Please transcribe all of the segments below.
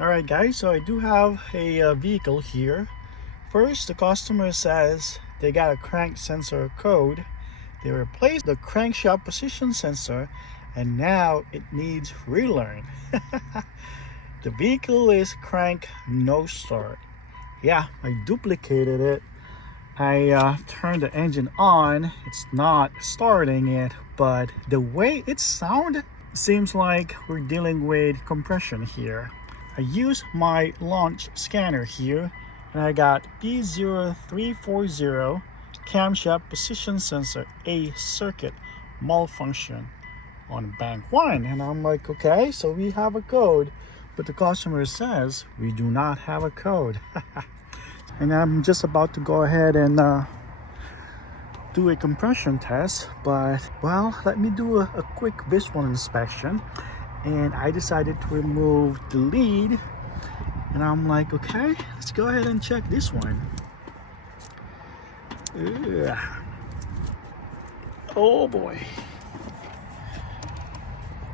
Alright guys, so I do have a vehicle here. First, the customer says they got a crank sensor code. They replaced the crankshaft position sensor and now it needs relearn. The vehicle is crank no start. Yeah, I duplicated it. I turned the engine on. It's not starting it, but the way it sounds seems like we're dealing with compression here. I use my launch scanner here and I got P0340 camshaft position sensor A circuit malfunction on bank 1, and I'm like, okay, so we have a code, but the customer says we do not have a code. And I'm just about to go ahead and do a compression test, but well, let me do a quick visual inspection. And I decided to remove the lead, and I'm like, okay, let's go ahead and check this one. Ugh. Oh boy.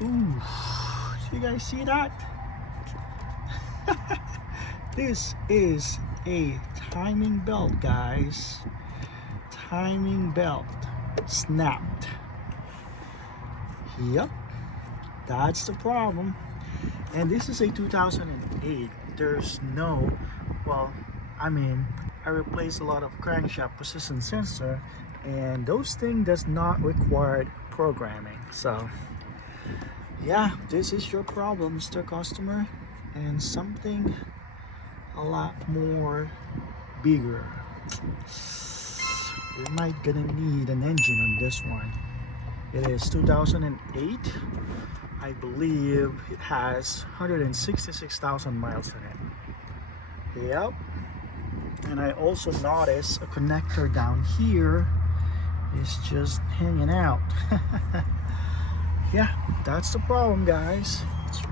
Ooh, do you guys see that? This is a timing belt, guys. Timing belt snapped. Yep, that's the problem. And this is a 2008. There's no, well, I mean, I replaced a lot of crankshaft position sensor, and those things does not require programming. So yeah, this is your problem, Mr. Customer, and something a lot more bigger. We might gonna need an engine on this one. It is 2008. I believe it has 166,000 miles in it. Yep. And I also noticed a connector down here is just hanging out. Yeah, that's the problem, guys. It's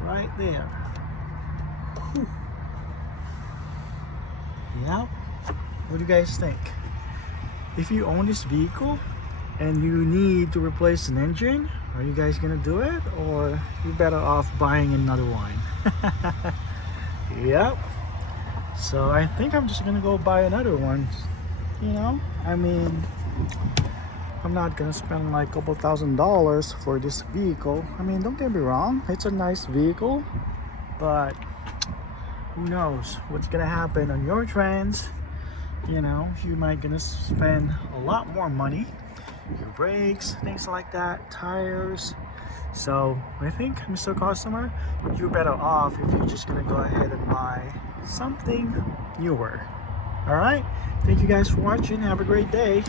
right there. Whew. Yep. What do you guys think? If you own this vehicle and you need to replace an engine, are you guys gonna do it, or you better off buying another one? Yep. So I think I'm just gonna go buy another one. You know, I mean, I'm not gonna spend like a couple $1,000s for this vehicle. I mean, don't get me wrong, it's a nice vehicle, but who knows what's gonna happen on your trends. You know, you might gonna spend a lot more money, your brakes, things like that, tires. So I think, Mr. Customer, you're better off if you're just gonna go ahead and buy something newer. All right, thank you guys for watching. Have a great day.